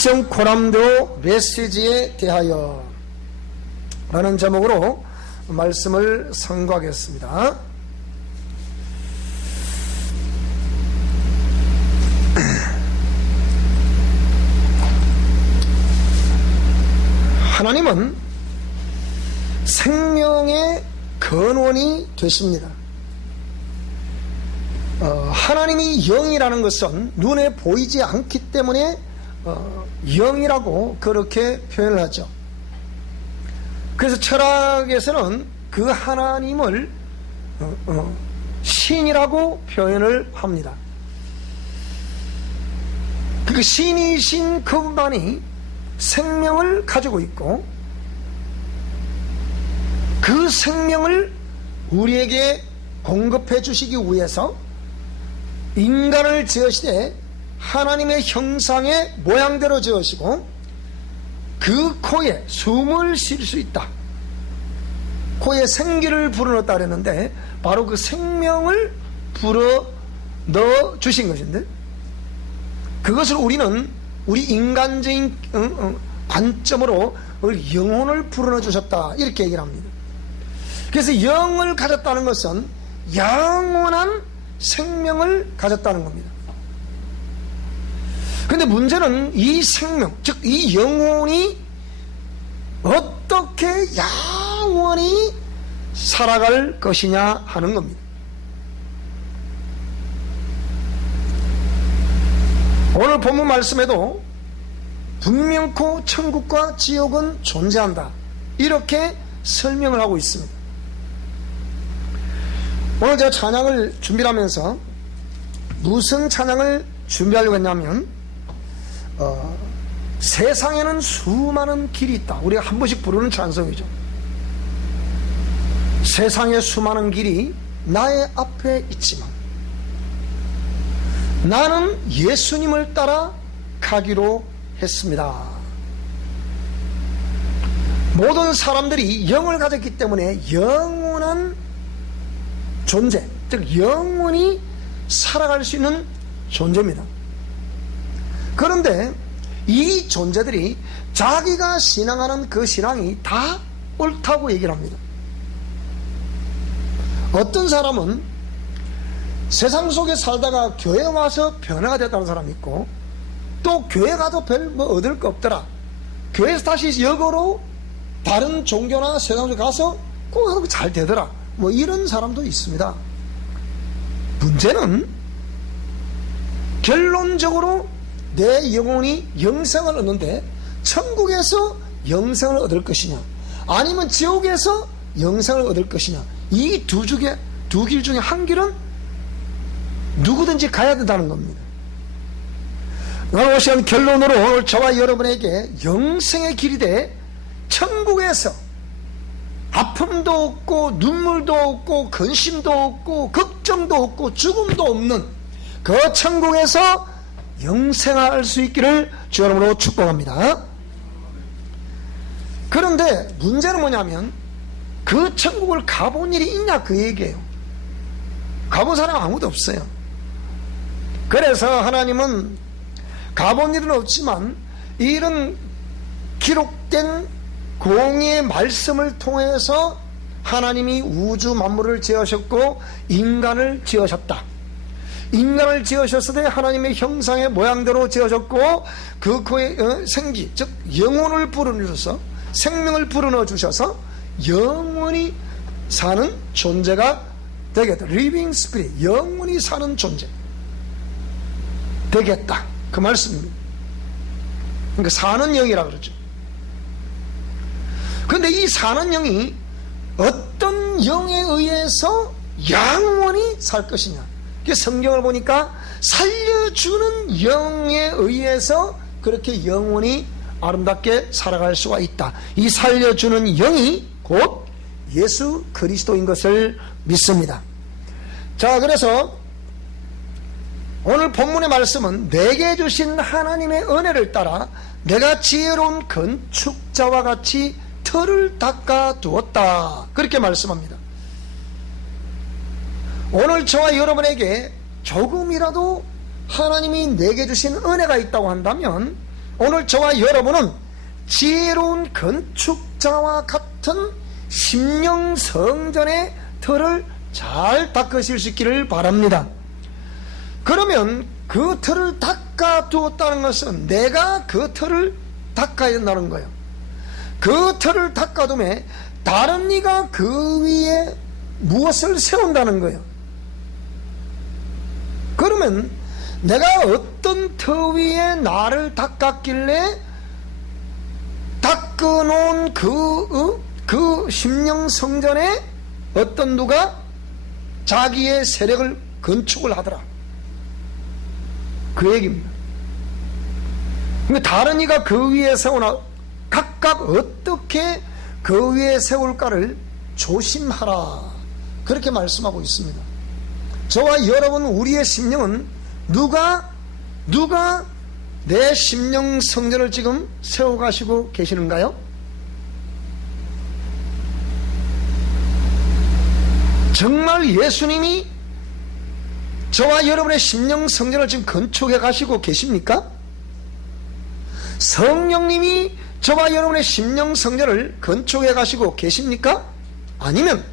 미션 고난도 메시지에 대하여 라는 제목으로 말씀을 선고하겠습니다. 하나님은 생명의 근원이 되십니다. 하나님이 영이라는 것은 눈에 보이지 않기 때문에 영이라고 그렇게 표현을 하죠. 그래서 철학에서는 그 하나님을 신이라고 표현을 합니다. 그 신이신 그분만이 생명을 가지고 있고 그 생명을 우리에게 공급해 주시기 위해서 인간을 지으시되 하나님의 형상의 모양대로 지으시고 그 코에 숨을 쉴 수 있다. 코에 생기를 불어넣었다 그랬는데 바로 그 생명을 불어넣어 주신 것인데 그것을 우리는 우리 인간적인 관점으로 영혼을 불어넣어 주셨다 이렇게 얘기를 합니다. 그래서 영을 가졌다는 것은 영원한 생명을 가졌다는 겁니다. 그런데 문제는 이 생명, 즉 이 영혼이 어떻게 영원히 살아갈 것이냐 하는 겁니다. 오늘 본문 말씀에도 분명코 천국과 지옥은 존재한다 이렇게 설명을 하고 있습니다. 오늘 제가 찬양을 준비를 하면서 무슨 찬양을 준비하려고 했냐면 세상에는 수많은 길이 있다. 우리가 한 번씩 부르는 찬송이죠. 세상에 수많은 길이 나의 앞에 있지만 나는 예수님을 따라 가기로 했습니다. 모든 사람들이 영을 가졌기 때문에 영원한 존재, 즉 영원히 살아갈 수 있는 존재입니다. 그런데 이 존재들이 자기가 신앙하는 그 신앙이 다 옳다고 얘기를 합니다. 어떤 사람은 세상 속에 살다가 교회 와서 변화가 됐다는 사람이 있고 또 교회 가도 별 뭐 얻을 거 없더라. 교회에서 다시 역으로 다른 종교나 세상 속에 가서 꼭 잘 되더라. 뭐 이런 사람도 있습니다. 문제는 결론적으로 내 영혼이 영생을 얻는데 천국에서 영생을 얻을 것이냐 아니면 지옥에서 영생을 얻을 것이냐 이 두 길 중에 한 길은 누구든지 가야 된다는 겁니다. 오늘 시간 결론으로 오늘 저와 여러분에게 영생의 길이 돼 천국에서 아픔도 없고 눈물도 없고 근심도 없고 걱정도 없고 죽음도 없는 그 천국에서 영생할 수 있기를 주 여러분으로 축복합니다. 그런데 문제는 뭐냐면 그 천국을 가본 일이 있냐 그 얘기예요. 가본 사람 아무도 없어요. 그래서 하나님은 가본 일은 없지만 이런 기록된 공의의 말씀을 통해서 하나님이 우주 만물을 지으셨고 인간을 지으셨다. 인간을 지으셨을 때 하나님의 형상의 모양대로 지으셨고 그 코에 생기 즉 영혼을 불어넣어서 생명을 불어넣어 주셔서 영원히 사는 존재가 되겠다. Living Spirit, 영원히 사는 존재 되겠다 그 말씀입니다. 그러니까 사는 영이라 그러죠. 그런데 이 사는 영이 어떤 영에 의해서 영원히 살 것이냐. 성경을 보니까 살려주는 영에 의해서 그렇게 영원히 아름답게 살아갈 수가 있다. 이 살려주는 영이 곧 예수 그리스도인 것을 믿습니다. 자, 그래서 오늘 본문의 말씀은 내게 주신 하나님의 은혜를 따라 내가 지혜로운 건축자와 같이 틀을 닦아 두었다 그렇게 말씀합니다. 오늘 저와 여러분에게 조금이라도 하나님이 내게 주신 은혜가 있다고 한다면 오늘 저와 여러분은 지혜로운 건축자와 같은 심령 성전의 틀을 잘 닦으실 수 있기를 바랍니다. 그러면 그 틀을 닦아두었다는 것은 내가 그 틀을 닦아야 된다는 거예요. 그 틀을 닦아둠에 다른 이가 그 위에 무엇을 세운다는 거예요. 그러면 내가 어떤 터 위에 나를 닦았길래 닦아놓은 그 심령 성전에 어떤 누가 자기의 세력을 건축을 하더라, 그 얘기입니다. 그러니까 다른 이가 그 위에 세우나 각각 어떻게 그 위에 세울까를 조심하라, 그렇게 말씀하고 있습니다. 저와 여러분, 우리의 심령은 누가 내 심령 성전을 지금 세워가시고 계시는가요? 정말 예수님이 저와 여러분의 심령 성전을 지금 건축해 가시고 계십니까? 성령님이 저와 여러분의 심령 성전을 건축해 가시고 계십니까? 아니면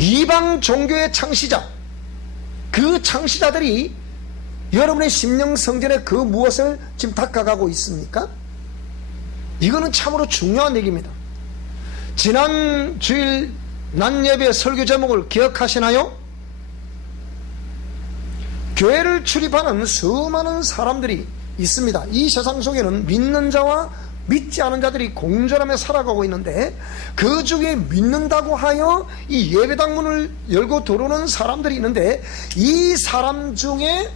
이방 종교의 창시자, 그 창시자들이 여러분의 심령 성전에 그 무엇을 지금 닦아가고 있습니까? 이거는 참으로 중요한 얘기입니다. 지난 주일 낮예배 설교 제목을 기억하시나요? 교회를 출입하는 수많은 사람들이 있습니다. 이 세상 속에는 믿는 자와 믿지 않은 자들이 공존하며 살아가고 있는데, 그 중에 믿는다고 하여 이 예배당 문을 열고 들어오는 사람들이 있는데, 이 사람 중에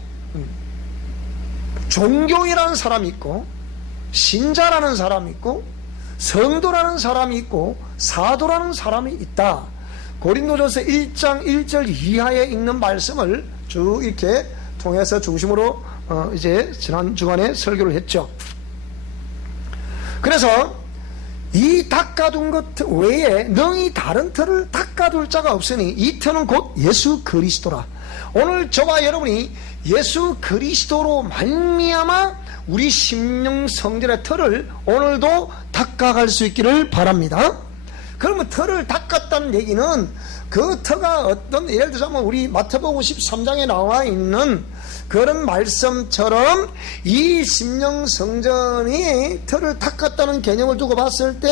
종교인이라는 사람이 있고, 신자라는 사람이 있고, 성도라는 사람이 있고, 사도라는 사람이 있다. 고린도전서 1장 1절 이하에 있는 말씀을 쭉 이렇게 통해서 중심으로 이제 지난 주간에 설교를 했죠. 그래서 이 닦아둔 것 외에 너희 다른 틀을 닦아둘 자가 없으니 이 틀은 곧 예수 그리스도라. 오늘 저와 여러분이 예수 그리스도로 말미암아 우리 심령 성전의 틀을 오늘도 닦아갈 수 있기를 바랍니다. 그러면 틀을 닦았다는 얘기는 그 터가 어떤, 예를 들자면 우리 마태복음 13장에 나와 있는 그런 말씀처럼 이 심령 성전이 틀을 닦았다는 개념을 두고 봤을 때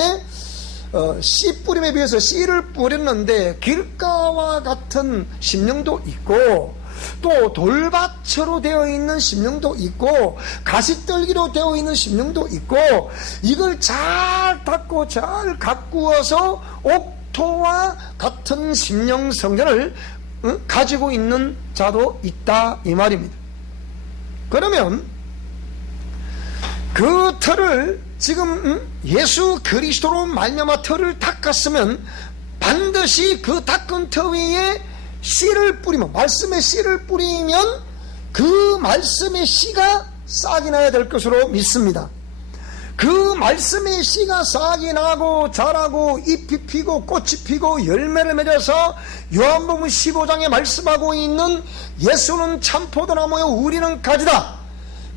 씨 뿌림에 비해서 씨를 뿌렸는데 길가와 같은 심령도 있고, 또 돌밭으로 되어 있는 심령도 있고, 가시떨기로 되어 있는 심령도 있고, 이걸 잘 닦고 잘 가꾸어서 옥토와 같은 심령 성전을 가지고 있는 자도 있다, 이 말입니다. 그러면 그 틀을 지금 예수 그리스도로 말미암아 틀을 닦았으면 반드시 그 닦은 터 위에 씨를 뿌리면, 말씀의 씨를 뿌리면 그 말씀의 씨가 싹이 나야 될 것으로 믿습니다. 그 말씀의 씨가 싹이 나고 자라고 잎이 피고 꽃이 피고 열매를 맺어서 요한복음 15장에 말씀하고 있는 예수는 참포도나무요 우리는 가지다.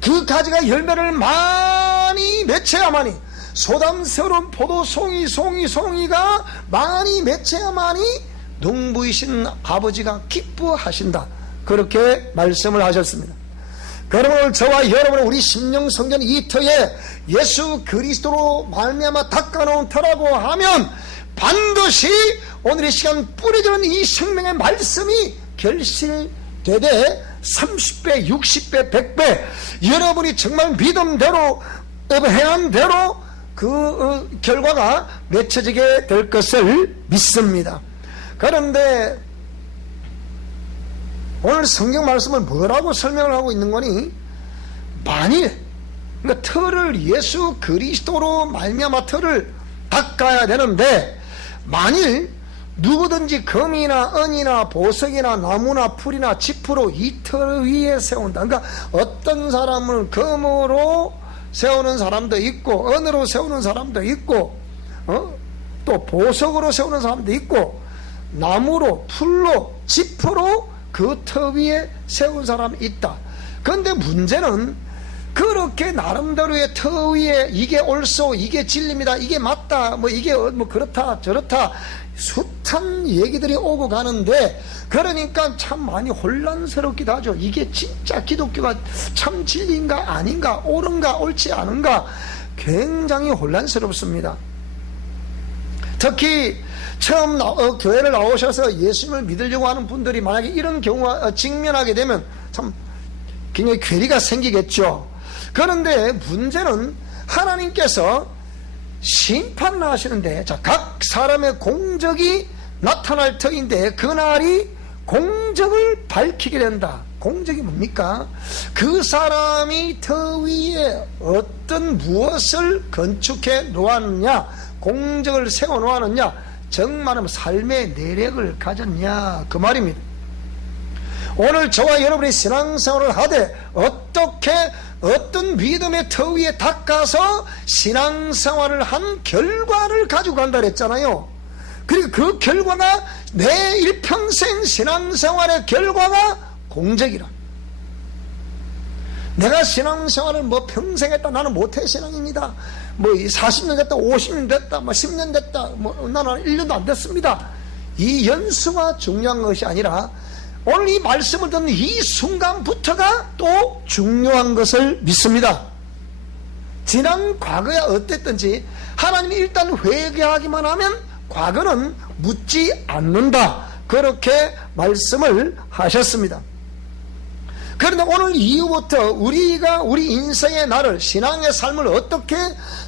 그 가지가 열매를 많이 맺혀야만이, 소담스러운 포도송이가 많이 맺혀야만이 농부이신 아버지가 기뻐하신다, 그렇게 말씀을 하셨습니다. 그러면 저와 여러분은 우리 심령 성전 이 터에 예수 그리스도로 말미암아 닦아놓은 터라고 하면 반드시 오늘 이 시간 뿌려지는 이 생명의 말씀이 결실되되 30배, 60배, 100배 여러분이 정말 믿음대로 행함대로 그 결과가 맺혀지게 될 것을 믿습니다. 그런데 오늘 성경 말씀을 뭐라고 설명을 하고 있는 거니? 만일 그러니까 틀을 예수 그리스도로 말미암아 틀을 닦아야 되는데, 만일 누구든지 금이나 은이나 보석이나 나무나 풀이나 지프로 이 틀 위에 세운다. 그러니까 어떤 사람은 금으로 세우는 사람도 있고, 은으로 세우는 사람도 있고, 또 보석으로 세우는 사람도 있고, 나무로, 풀로, 지프로 그 터 위에 세운 사람이 있다. 그런데 문제는 그렇게 나름대로의 터 위에 이게 옳소, 이게 진리입니다, 이게 맞다, 뭐 이게 뭐 그렇다 저렇다 숱한 얘기들이 오고 가는데, 그러니까 참 많이 혼란스럽기도 하죠. 이게 진짜 기독교가 참 진리인가 아닌가, 옳은가 옳지 않은가, 굉장히 혼란스럽습니다. 특히 처음 교회를 나오셔서 예수님을 믿으려고 하는 분들이 만약에 이런 경우와 직면하게 되면 참 굉장히 괴리가 생기겠죠. 그런데 문제는 하나님께서 심판을 하시는데, 자, 각 사람의 공적이 나타날 터인데 그날이 공적을 밝히게 된다. 공적이 뭡니까? 그 사람이 터 위에 어떤 무엇을 건축해 놓았느냐, 공적을 세워 놓았느냐, 정말은 삶의 내력을 가졌냐, 그 말입니다. 오늘 저와 여러분이 신앙생활을 하되 어떻게 어떤 믿음의 터 위에 닦아서 신앙생활을 한 결과를 가지고 간다 그랬잖아요. 그리고 그 결과가 내 일평생 신앙생활의 결과가 공적이라. 내가 신앙생활을 뭐 평생 했다, 나는 모태신앙입니다, 뭐 40년 됐다, 50년 됐다, 뭐 10년 됐다, 뭐 나는 1년도 안 됐습니다, 이 연수가 중요한 것이 아니라 오늘 이 말씀을 듣는 이 순간부터가 또 중요한 것을 믿습니다. 지난 과거에 어땠든지 하나님이 일단 회개하기만 하면 과거는 묻지 않는다, 그렇게 말씀을 하셨습니다. 그런데 오늘 이후부터 우리가 우리 인생의 날을, 신앙의 삶을 어떻게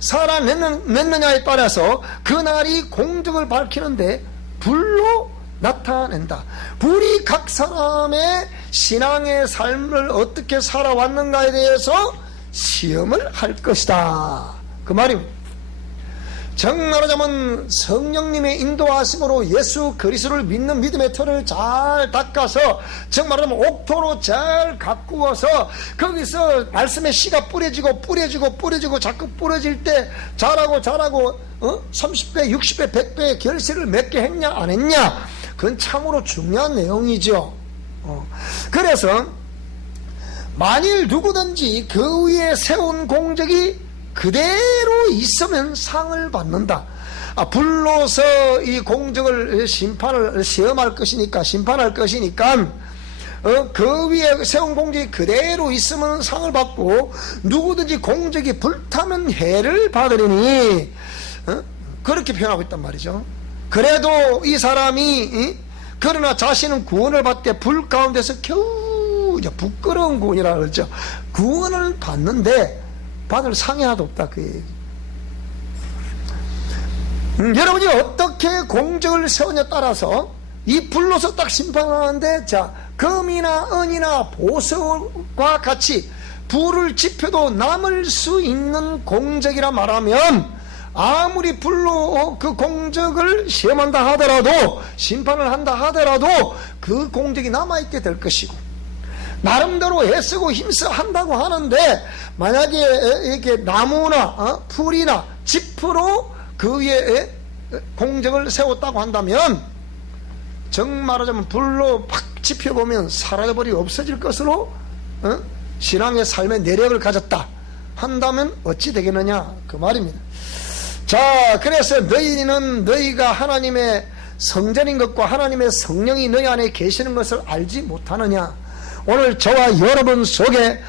살아냈느냐에 따라서 그날이 공적을 밝히는데 불로 나타낸다. 불이 각 사람의 신앙의 삶을 어떻게 살아왔는가에 대해서 시험을 할 것이다, 그 말입니다. 정말하자면 성령님의 인도하심으로 예수 그리스도를 믿는 믿음의 터를 잘 닦아서 정말하자면 옥토로 잘 가꾸어서 거기서 말씀의 씨가 뿌려지고 자꾸 뿌려질 때 자라고 30배 60배 100배의 결실을 맺게 했냐 안 했냐, 그건 참으로 중요한 내용이죠. 그래서 만일 누구든지 그 위에 세운 공적이 그대로 있으면 상을 받는다. 불로서 이 공적을 시험할 것이니까, 심판할 것이니까 그 위에 세운 공적이 그대로 있으면 상을 받고, 누구든지 공적이 불타면 해를 받으리니, 그렇게 표현하고 있단 말이죠. 그래도 이 사람이 그러나 자신은 구원을 받되 불 가운데서 겨우 부끄러운 구원이라 그러죠. 구원을 받는데 받을 상이 하나도 없다, 그 얘기. 여러분이 어떻게 공적을 세우냐에 따라서 이 불로서 딱 심판하는데, 자, 금이나 은이나 보석과 같이 불을 지펴도 남을 수 있는 공적이라 말하면, 아무리 불로 그 공적을 시험한다 하더라도, 심판을 한다 하더라도 그 공적이 남아있게 될 것이고, 나름대로 애쓰고 힘써 한다고 하는데, 만약에 이렇게 나무나 풀이나 지프로 그 위에 공적을 세웠다고 한다면, 정말하자면 불로 팍 지펴보면 사라져버리고 없어질 것으로 신앙의 삶의 내력을 가졌다 한다면 어찌 되겠느냐, 그 말입니다. 자, 그래서 너희가 하나님의 성전인 것과 하나님의 성령이 너희 안에 계시는 것을 알지 못하느냐. 오늘 저와 여러분 속에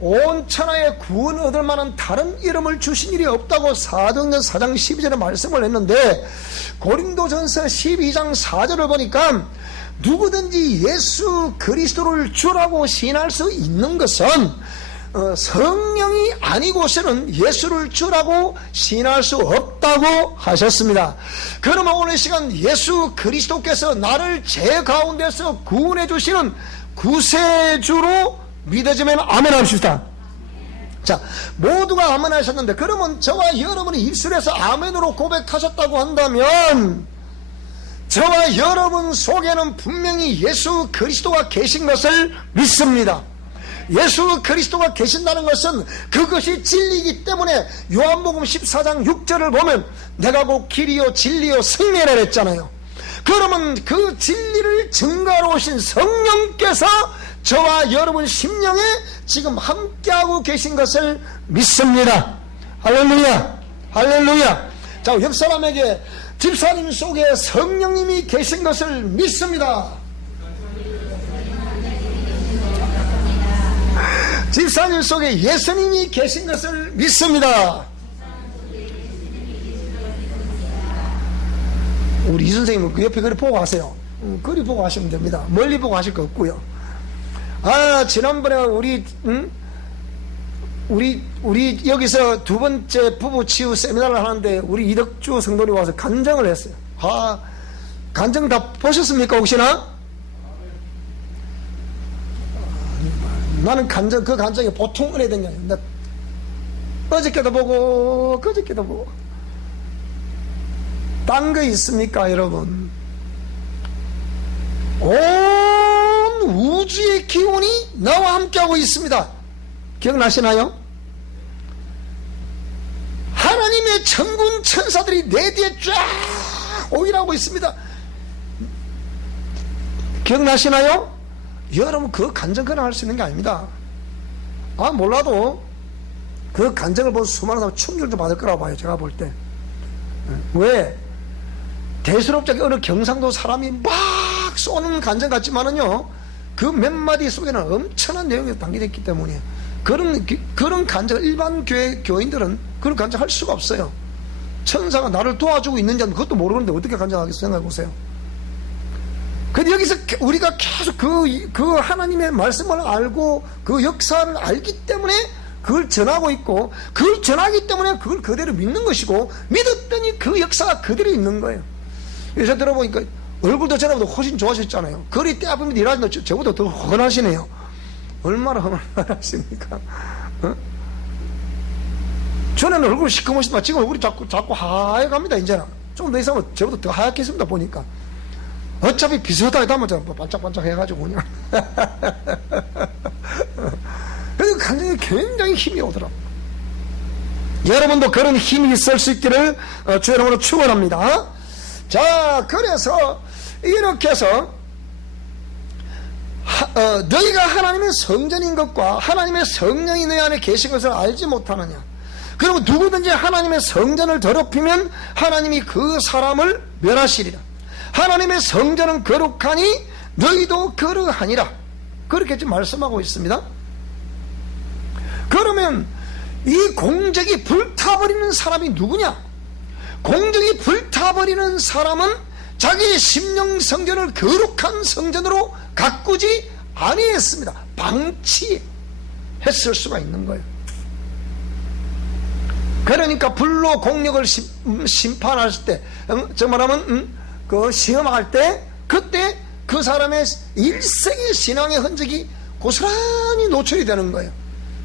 온 천하에 구원 얻을 만한 다른 이름을 주신 일이 없다고 사도행전 4장 12절에 말씀을 했는데, 고린도전서 12장 4절을 보니까 누구든지 예수 그리스도를 주라고 시인할 수 있는 것은 성령이 아니고서는 예수를 주라고 시인할 수 없다고 하셨습니다. 그러면 오늘 시간 예수 그리스도께서 나를 제 가운데서 구원해 주시는 구세주로 믿어지면 아멘 합시다. 자, 모두가 아멘 하셨는데, 그러면 저와 여러분이 입술에서 아멘으로 고백하셨다고 한다면 저와 여러분 속에는 분명히 예수 그리스도가 계신 것을 믿습니다. 예수 그리스도가 계신다는 것은 그것이 진리이기 때문에 요한복음 14장 6절을 보면 내가 곧 길이요 진리요 생명이라 했잖아요. 그러면 그 진리를 증거하러 오신 성령께서 저와 여러분 심령에 지금 함께하고 계신 것을 믿습니다. 할렐루야, 할렐루야. 자, 옆 사람에게 집사님 속에 성령님이 계신 것을 믿습니다. 집사님 속에 예수님이 계신 것을 믿습니다. 우리 이 선생님은 그 옆에 그리 보고 하세요. 그리 보고 하시면 됩니다. 멀리 보고 하실 거 없고요. 아, 지난번에 우리 여기서 두 번째 부부 치유 세미나를 하는데 우리 이덕주 성도님 와서 간증을 했어요. 아, 간증 다 보셨습니까 혹시나? 나는 그 간증이 보통 은혜된 게 아니야. 어저께도 보고 그저께도 보고. 딴 거 있습니까 여러분? 온 우주의 기운이 나와 함께하고 있습니다. 기억나시나요? 하나님의 천군 천사들이 내 뒤에 쫙 오일하고 있습니다. 기억나시나요? 여러분 그 간증 그냥 할 수 있는 게 아닙니다. 아, 몰라도 그 간증을 본 수많은 사람 충격을 좀 받을 거라고 봐요. 제가 볼 때. 왜? 대수롭자게 어느 경상도 사람이 막 쏘는 간증 같지만은요, 그 몇 마디 속에는 엄청난 내용이 담겨져 있기 때문에 그런 간증을 일반 교인들은 그런 간증 할 수가 없어요. 천사가 나를 도와주고 있는지 그것도 모르는데 어떻게 간증하겠어요? 생각해 보세요. 근데 여기서 우리가 계속 그 하나님의 말씀을 알고 그 역사를 알기 때문에 그걸 전하고 있고, 그걸 전하기 때문에 그걸 그대로 믿는 것이고, 믿었더니 그 역사가 그대로 있는 거예요. 그래서 들어보니까 얼굴도 전에보다 훨씬 좋아졌잖아요. 거리 때 아프면 일하는데 저보다 더 훤하시네요. 얼마나 훤하십니까? 어? 전에는 얼굴이 시커멓지만 지금 얼굴이 자꾸 하얘갑니다. 이제는 좀 더 이상은 저보다 더 하얗겠습니다. 보니까 어차피 비슷하게 담았잖아. 반짝반짝 해가지고 그냥. 그래서 간증이 굉장히 힘이 오더라. 여러분도 그런 힘이 있을 수 있기를 주의 이름으로 축원합니다. 자, 그래서 이렇게 해서 너희가 하나님의 성전인 것과 하나님의 성령이 너희 안에 계신 것을 알지 못하느냐. 그리고 누구든지 하나님의 성전을 더럽히면 하나님이 그 사람을 멸하시리라. 하나님의 성전은 거룩하니 너희도 그러하니라. 그렇게 지금 말씀하고 있습니다. 그러면 이 공적이 불타버리는 사람이 누구냐? 공적이 불타버리는 사람은 자기의 심령 성전을 거룩한 성전으로 가꾸지 아니했습니다. 방치했을 수가 있는 거예요. 그러니까 불로 공력을 심판할 때, 정말하면 그 시험할 때, 그때 그 사람의 일생의 신앙의 흔적이 고스란히 노출이 되는 거예요.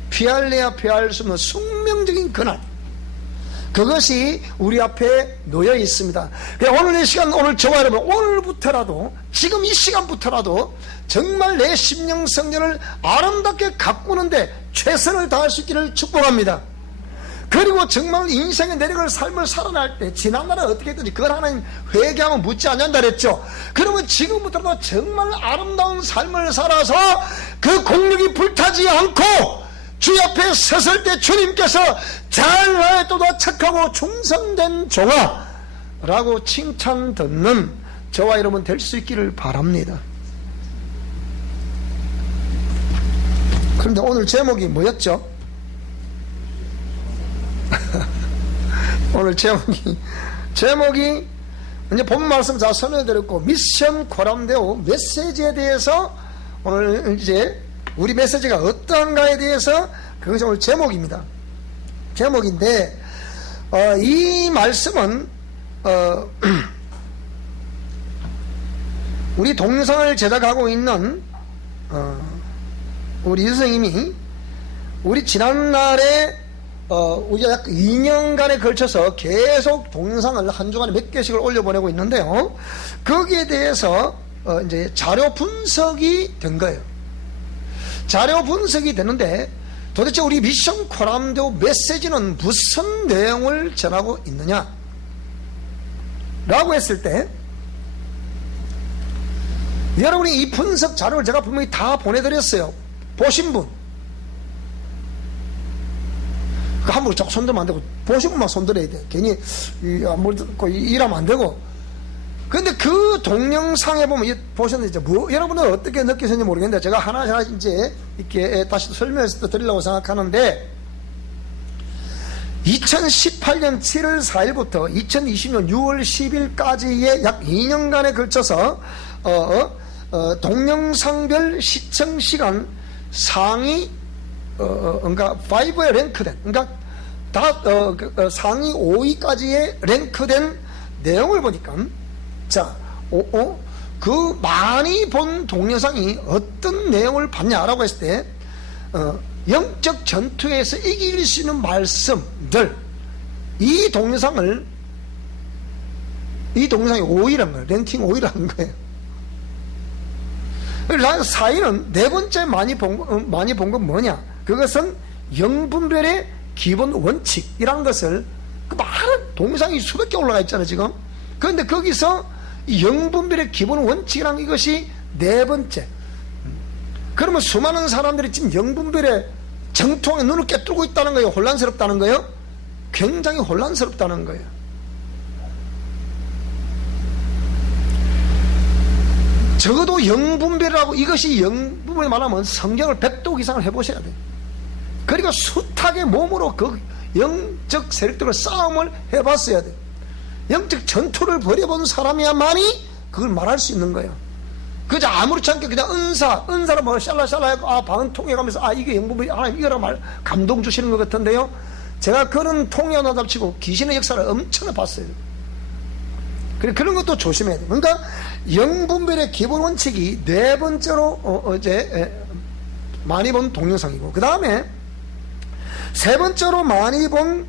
피할래야 피할 수 없는 숙명적인 그날, 그것이 우리 앞에 놓여 있습니다. 오늘 이 시간, 오늘 저와 여러분, 오늘부터라도, 지금 이 시간부터라도 정말 내 심령 성전을 아름답게 가꾸는데 최선을 다할 수 있기를 축복합니다. 그리고 정말 인생의 내력을 삶을 살아날 때 지난날은 어떻게 했든지 그걸 하나님 회개하면 묻지 않는다 그랬죠. 그러면 지금부터도 정말 아름다운 삶을 살아서 그 공력이 불타지 않고 주 앞에 섰을 때 주님께서 잘하였도다 착하고 충성된 종아 라고 칭찬 듣는 저와 여러분 될 수 있기를 바랍니다. 그런데 오늘 제목이 뭐였죠? 오늘 제목이 이제 본 말씀 다 설명드렸고, 미션 코람데오 메시지에 대해서 오늘 이제 우리 메시지가 어떠한가에 대해서 그것이 오늘 제목입니다. 제목인데, 이 말씀은 우리 동영상을 제작하고 있는 우리 선생님이 우리 지난날에 우리가 약 2년간에 걸쳐서 계속 동영상을 한 주간에 몇 개씩을 올려보내고 있는데요. 거기에 대해서 이제 자료 분석이 된 거예요. 자료 분석이 되는데 도대체 우리 미션 코람데오 메시지는 무슨 내용을 전하고 있느냐? 라고 했을 때 여러분이 이 분석 자료를 제가 분명히 다 보내드렸어요. 보신 분. 함부로 자꾸 손들면 안 되고, 보신 분만 손들어야 돼. 괜히, 안 듣고 일하면 안 되고. 근데 그 동영상에 보면, 보셨는지, 여러분은 어떻게 느끼셨는지 모르겠는데, 제가 하나하나 이제, 이렇게 다시 설명해서 드리려고 생각하는데, 2018년 7월 4일부터 2020년 6월 10일까지의 약 2년간에 걸쳐서, 동영상별 시청 시간 상위, 그러니까 5에 랭크된, 그러니까 상위 5위까지의 랭크된 내용을 보니까, 자, 그 많이 본 동영상이 어떤 내용을 봤냐라고 했을 때, 영적 전투에서 이길 수 있는 말씀들, 이 동영상이 5위라는 거예요. 랭킹 5위라는 거예요. 그래서 4위는 네 번째 많이 본 건 뭐냐? 그것은 영분별의 기본 원칙이라는 것을, 그 많은 동영상이 수백 개 올라가 있잖아요, 지금. 그런데 거기서 이 영분별의 기본 원칙이라는 이것이 네 번째. 그러면 수많은 사람들이 지금 영분별의 정통에 눈을 깨뜨고 있다는 거예요? 혼란스럽다는 거예요? 굉장히 혼란스럽다는 거예요. 적어도 영분별이라고, 이것이 영분별 말하면 성경을 100독 이상을 해보셔야 돼요. 그리고 숱하게 몸으로 그 영적 세력들과 싸움을 해봤어야 돼요. 영적 전투를 벌여본 사람이야만이 그걸 말할 수 있는 거예요. 그저 아무렇지 않게 그냥 은사로 뭐 샬라샬라 하고, 방언 통해가면서, 이게 영분별이, 하나님 이거라 감동 주시는 것 같은데요. 제가 그런 통역하다 치고 귀신의 역사를 엄청 봤어요. 그런 것도 조심해야 돼요. 그러니까 영분별의 기본 원칙이 네 번째로 어제 많이 본 동영상이고, 그 다음에 세 번째로 많이 본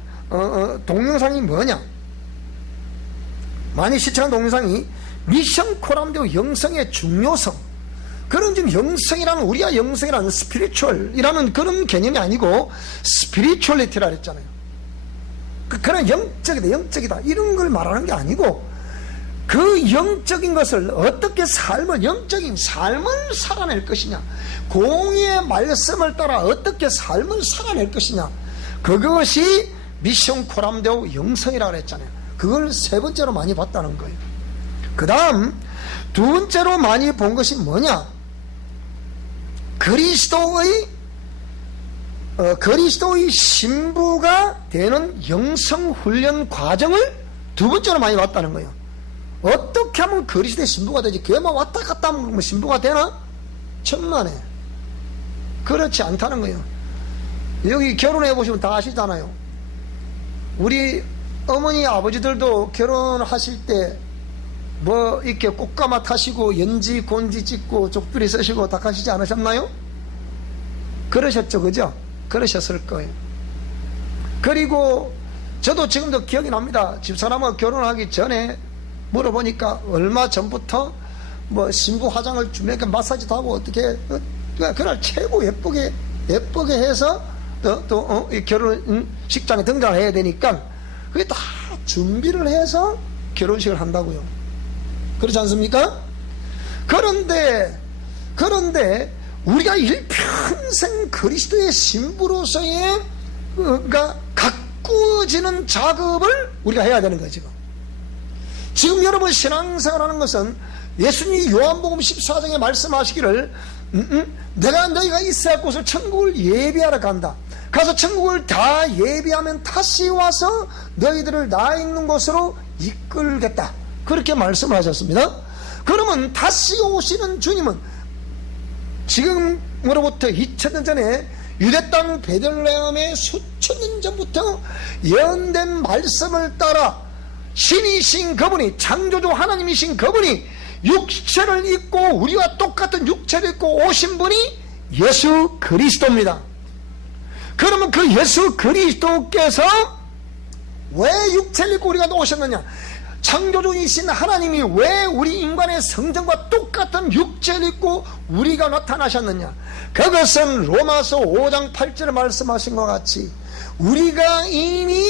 동영상이 뭐냐? 많이 시청한 동영상이 미션 코람데오 영성의 중요성. 그런 지금 영성이라는, 우리가 영성이라는 스피리추얼이라는 그런 개념이 아니고 스피리추얼리티라 그랬잖아요. 그런 영적이다 이런 걸 말하는 게 아니고, 그 영적인 것을 어떻게 영적인 삶을 살아낼 것이냐, 공의의 말씀을 따라 어떻게 삶을 살아낼 것이냐, 그것이 미션 코람데오 영성이라고 했잖아요. 그걸 세 번째로 많이 봤다는 거예요. 그 다음 두 번째로 많이 본 것이 뭐냐? 그리스도의 신부가 되는 영성훈련 과정을 두 번째로 많이 봤다는 거예요. 어떻게 하면 그리스도의 신부가 되지? 그만 왔다 갔다 하면 신부가 되나? 천만에. 그렇지 않다는 거예요. 여기 결혼해 보시면 다 아시잖아요. 우리 어머니 아버지들도 결혼하실 때 뭐 이렇게 꽃가마 타시고 연지 곤지 찍고 족두리 쓰시고 다 하시지 않으셨나요? 그러셨죠, 그죠? 그러셨을 거예요. 그리고 저도 지금도 기억이 납니다. 집사람과 결혼하기 전에 물어보니까 얼마 전부터 뭐 신부 화장을 주면서 마사지도 하고 어떻게, 그날 최고 예쁘게 해서 이 결혼식장에 등장해야 되니까 그게 다 준비를 해서 결혼식을 한다고요. 그렇지 않습니까? 그런데 우리가 일평생 그리스도의 신부로서의 가꾸어지는 작업을 우리가 해야 되는 거예요. 지금 여러분 신앙생활하는 것은 예수님이 요한복음 14장에 말씀하시기를 내가 너희가 있어야 할 곳을 천국을 예비하러 간다. 가서 천국을 다 예비하면 다시 와서 너희들을 나 있는 곳으로 이끌겠다. 그렇게 말씀을 하셨습니다. 그러면 다시 오시는 주님은 지금으로부터 2000년 전에 유대 땅 베들레헴에 수천 년 전부터 예언된 말씀을 따라 신이신 그분이, 창조주 하나님이신 그분이 육체를 입고 우리와 똑같은 육체를 입고 오신 분이 예수 그리스도입니다. 그러면 그 예수 그리스도께서 왜 육체를 입고 우리가 오셨느냐? 창조주이신 하나님이 왜 우리 인간의 성정과 똑같은 육체를 입고 우리가 나타나셨느냐? 그것은 로마서 5장 8절에 말씀하신 것 같이 우리가 이미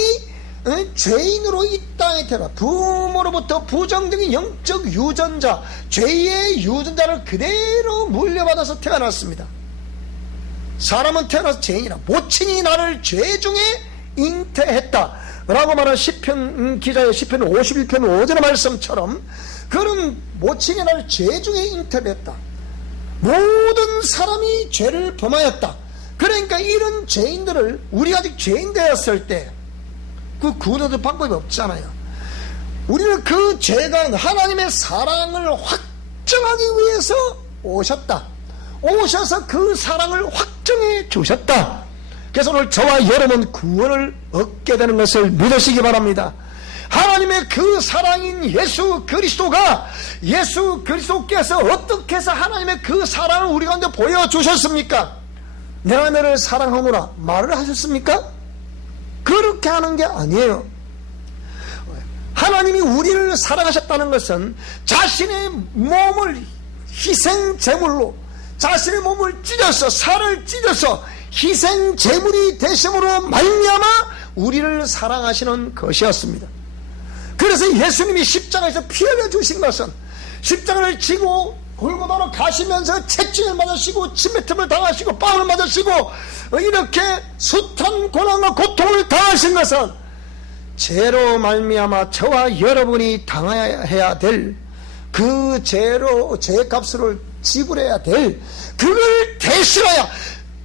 죄인으로 이 땅에 태어나 부모로부터 부정적인 영적 유전자, 죄의 유전자를 그대로 물려받아서 태어났습니다. 사람은 태어나서 죄인이라 모친이 나를 죄 중에 잉태했다 라고 말한 시편 기자의 시편 51편 5절의 말씀처럼 그는 모친이 나를 죄 중에 잉태했다. 모든 사람이 죄를 범하였다. 그러니까 이런 죄인들을 우리가 아직 죄인 되었을 때 그 구원의 방법이 없잖아요. 우리는 그 죄가 하나님의 사랑을 확정하기 위해서 오셨다. 오셔서 그 사랑을 확정해 주셨다. 그래서 오늘 저와 여러분 구원을 얻게 되는 것을 믿으시기 바랍니다. 하나님의 그 사랑인 예수 그리스도가 예수 그리스도께서 어떻게 해서 하나님의 그 사랑을 우리 가운데 보여주셨습니까? 내가 너를 사랑하노라 말을 하셨습니까? 그렇게 하는 게 아니에요. 하나님이 우리를 사랑하셨다는 것은 자신의 몸을 희생제물로 자신의 몸을 찢어서 살을 찢어서 희생제물이 되심으로 말미암아 우리를 사랑하시는 것이었습니다. 그래서 예수님이 십자가에서 피 흘려 주신 것은 십자가를 지고 골고다로 가시면서 채찍을 맞으시고 침뱉음을 당하시고 빵을 맞으시고 이렇게 숱한 고난과 고통을 당하신 것은 죄로 말미암아 저와 여러분이 당해야 될 그 죄로 죄값을 지불해야 될 그걸 대신하여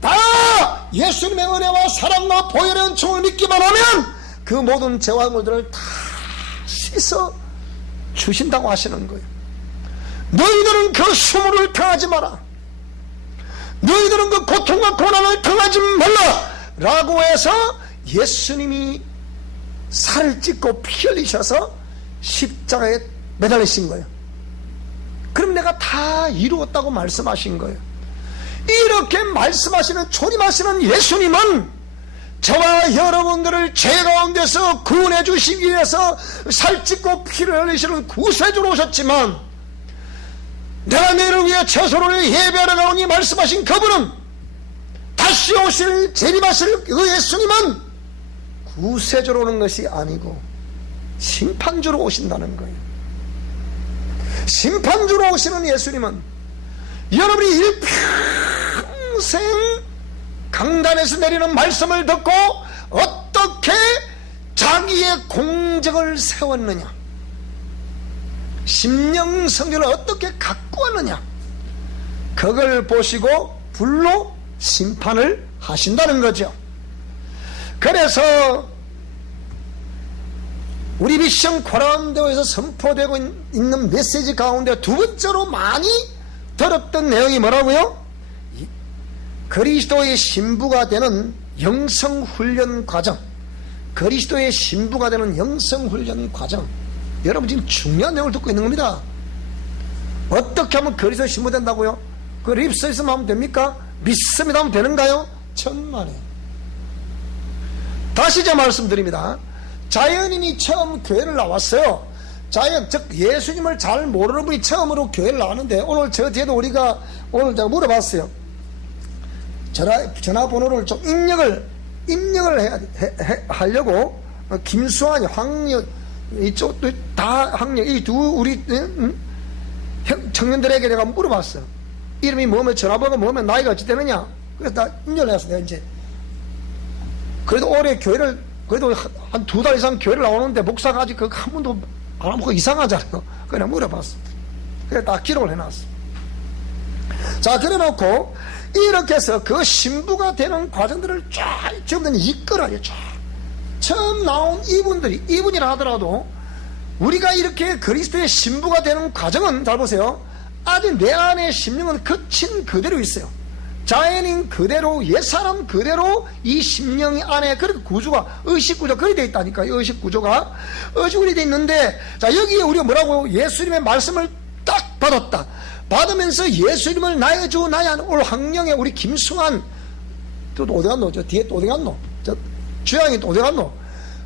다 예수님의 은혜와 사랑과 보혈의 은총을 믿기만 하면 그 모든 죄와 물들을 다 씻어 주신다고 하시는 거예요. 너희들은 그 수모를 당하지 마라. 너희들은 그 고통과 고난을 당하지 말라 라고 해서 예수님이 살을 찢고 피 흘리셔서 십자가에 매달리신 거예요. 그럼 내가 다 이루었다고 말씀하신 거예요. 이렇게 말씀하시는 초림하시는 예수님은 저와 여러분들을 죄 가운데서 구원해 주시기 위해서 살찢고 피를 흘리시는 구세주로 오셨지만 내가 너희를 위해 처소를 예배하러 가오니 말씀하신 그분은 다시 오실 재림하실 그 예수님은 구세주로 오는 것이 아니고 심판주로 오신다는 거예요. 심판주로 오시는 예수님은 여러분이 일평생 강단에서 내리는 말씀을 듣고 어떻게 자기의 공적을 세웠느냐, 심령 성전을 어떻게 갖고 왔느냐, 그걸 보시고 불로 심판을 하신다는 거죠. 그래서 우리 미션 코란도에서 선포되고 있는 메시지 가운데 두 번째로 많이 들었던 내용이 뭐라고요? 그리스도의 신부가 되는 영성훈련 과정. 그리스도의 신부가 되는 영성훈련 과정. 여러분 지금 중요한 내용을 듣고 있는 겁니다. 어떻게 하면 그리스도의 신부 된다고요? 그 립서비스만 하면 됩니까? 믿습니다 하면 되는가요? 천만에. 다시 제가 말씀드립니다. 자연인이 처음 교회를 나왔어요. 즉 예수님을 잘 모르는 분이 처음으로 교회를 나왔는데 오늘 저 뒤에도 우리가 오늘 제가 물어봤어요. 전화번호를 좀 입력을 하려고 김수환이 황력 이쪽도 다 학력 이 두 우리 청년들에게 내가 물어봤어요. 이름이 뭐면 전화번호가 뭐면 나이가 어찌 되느냐. 그래서 나 입력을 했어. 내가 이제 그래도 올해 교회를 그래도 한 2달 이상 교회를 나오는데 목사가 아직 그거 한 번도 안 하면 그거 이상하잖아요. 그래 물어봤어. 그래 다 기록을 해놨어. 자 그래 놓고 이렇게 해서 그 신부가 되는 과정들을 쫙 지금은 이끌어요. 쫙 처음 나온 이분이라 하더라도 우리가 이렇게 그리스도의 신부가 되는 과정은 잘 보세요. 아직 내 안의 심령은 거친 그대로 있어요. 자연인 그대로 옛사람 그대로 이 심령 안에 그렇게 구조가 의식구조가 그리 되어 있다니까요. 의식구조가 어지구리 되어 있는데 자 여기에 우리가 뭐라고 예수님의 말씀을 딱 받았다. 받으면서 예수님을 나의 주 나의 하나님. 오늘 학령에 우리 김승환 또 어디 갔노? 저 뒤에 또 어디 갔노? 저 주양이 또 어디 갔노?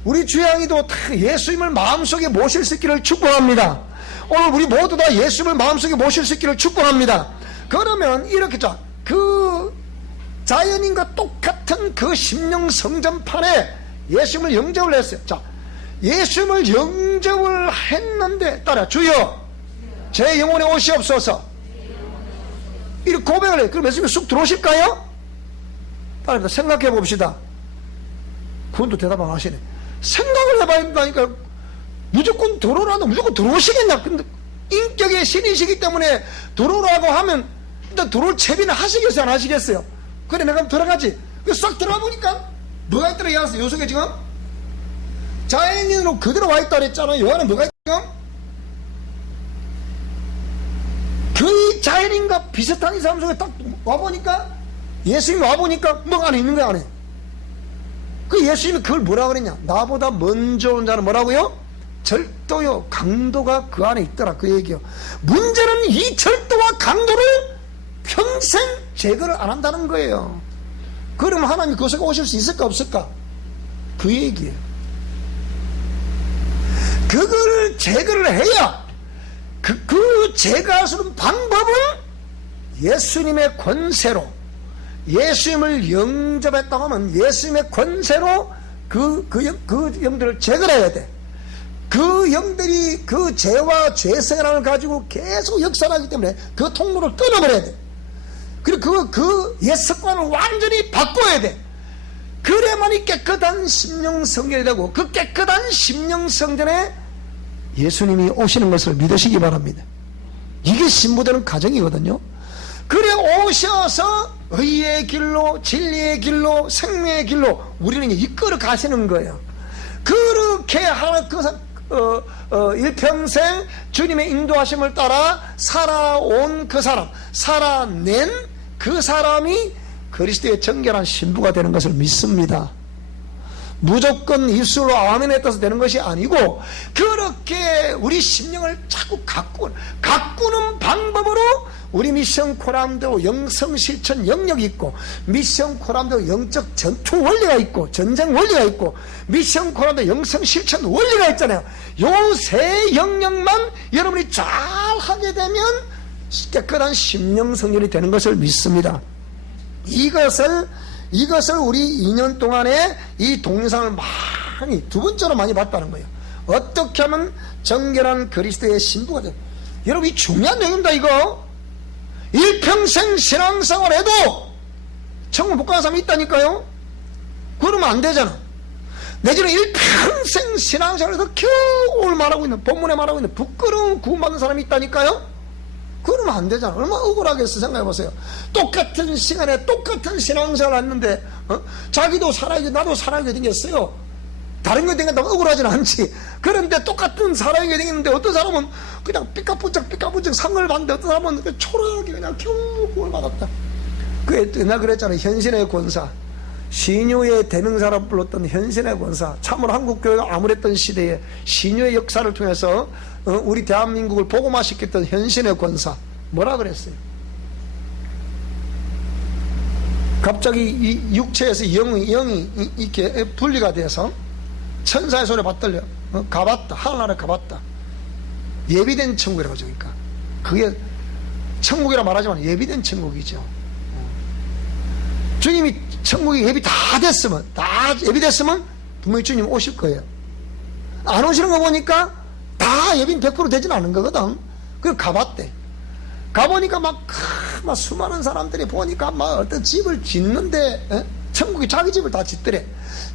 우리 주양이도 예수님을 마음속에 모실 수 있기를 축복합니다. 오늘 우리 모두 다 예수님을 마음속에 모실 수 있기를 축복합니다. 그러면 이렇게 그 자연인과 똑같은 그 심령 성전판에 예수님을 영접을 했어요. 자, 예수님을 영접을 했는데 따라 주여 제 영혼에 오시옵소서 이렇게 고백을 해요. 그럼 예수님이 쑥 들어오실까요? 따라 생각해 봅시다. 그건 또 대답 안 하시네. 생각을 해봐야 된다니까. 무조건 들어오라도 무조건 들어오시겠냐. 근데 인격의 신이시기 때문에 들어오라고 하면 일단 들어올 채비는 하시겠어요 안 하시겠어요? 그래 내가 들어가지. 싹 들어가 보니까 뭐가 있더라 요 속에 지금? 자연인으로 그대로 와있다 그랬잖아요. 요 안에 뭐가 있죠? 그 자연인과 비슷한 이 사람 속에 딱 와보니까 예수님이 와보니까 뭐가 안에 있는 거야 안에. 그 예수님이 그걸 뭐라 그랬냐. 나보다 먼저 온 자는 뭐라고요? 절도요 강도가 그 안에 있더라 그 얘기요. 문제는 이 절도와 강도를 평생 제거를 안 한다는 거예요. 그러면 하나님이 그 속에 오실 수 있을까 없을까? 그 얘기예요. 그걸 제거를 해야 그 제거할 수 있는 방법은 예수님의 권세로, 예수님을 영접했다고 하면 예수님의 권세로 그 영들을 제거를 해야 돼. 그 영들이 그 죄와 죄생활을 가지고 계속 역사하기 때문에 그 통로를 끊어버려야 돼. 그리고 그 옛 습관을 완전히 바꿔야 돼. 그래야만이 깨끗한 심령성전이 되고 그 깨끗한 심령성전에 예수님이 오시는 것을 믿으시기 바랍니다. 이게 신부되는 과정이거든요. 그래 오셔서 의의 길로 진리의 길로 생명의 길로 우리는 이끌어 가시는 거예요. 그렇게 하나 일평생 주님의 인도하심을 따라 살아온 그 사람, 살아낸 그 사람이 그리스도의 정결한 신부가 되는 것을 믿습니다. 무조건 입술로 아멘 했다서 되는 것이 아니고 그렇게 우리 심령을 자꾸 가꾸는 방법으로 우리 미션 코람도 영성 실천 영역이 있고 미션 코람도 영적 전투 원리가 있고 전쟁 원리가 있고 미션 코람도 영성 실천 원리가 있잖아요. 요 세 영역만 여러분이 잘 하게 되면 깨끗한 심령 성전이 되는 것을 믿습니다. 이것을 우리 2년 동안에 이 동영상을 많이 두 번째로 많이 봤다는 거예요. 어떻게 하면 정결한 그리스도의 신부가 돼요. 여러분 이 중요한 내용입니다. 이거 일평생 신앙생활 해도 천국 못 가는 사람이 있다니까요. 그러면 안 되잖아. 내지는 일평생 신앙생활에서 겨우 말하고 있는 본문에 말하고 있는 부끄러운 구원받는 사람이 있다니까요. 그러면 안 되잖아. 얼마나 억울하겠어. 생각해보세요. 똑같은 시간에 똑같은 신앙생활을 했는데 자기도 살아야지 나도 살아야지 생겼어요. 다른 거 생각한다고 억울하진 않지. 그런데 똑같은 살아야지 생겼는데 어떤 사람은 그냥 삐까부쩍 상을 받는데 어떤 사람은 초라하게 그냥 겨우 구원을 받았다. 그 옛날 그랬잖아요. 현신의 권사, 신유의 대명사로 불렀던 현신의 권사. 참으로 한국교회가 암울했던 시대에 신유의 역사를 통해서 우리 대한민국을 복음화시켰던 현신의 권사 뭐라 그랬어요? 갑자기 이 육체에서 영이 이렇게 분리가 돼서 천사의 손에 받들려 가봤다. 하늘나라에 가봤다. 예비된 천국이라고 하죠. 그러니까 그게 천국이라 말하지만 예비된 천국이죠. 주님이 천국이 예비 다 예비됐으면 분명히 주님 오실 거예요. 안 오시는 거 보니까 다 예비는 100% 되진 않은 거거든. 그래서 가봤대. 가보니까 막 수많은 사람들이 보니까 막 어떤 집을 짓는데 천국이 자기 집을 다 짓더래.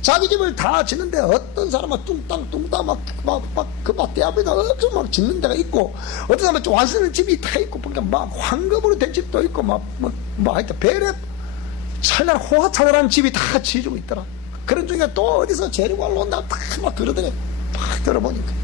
자기 집을 다 짓는데 어떤 사람은 뚱땅 막 대앞에다 엄청 막 짓는 데가 있고 어떤 사람은 좀 완성된 집이 다 있고 보니까 막 황금으로 된 집도 있고 하여튼 배래 찰나는 호화찬란한 집이 다 지어주고 있더라. 그런 중에 또 어디서 재료가 올라온다 막 그러더래. 막 들어보니까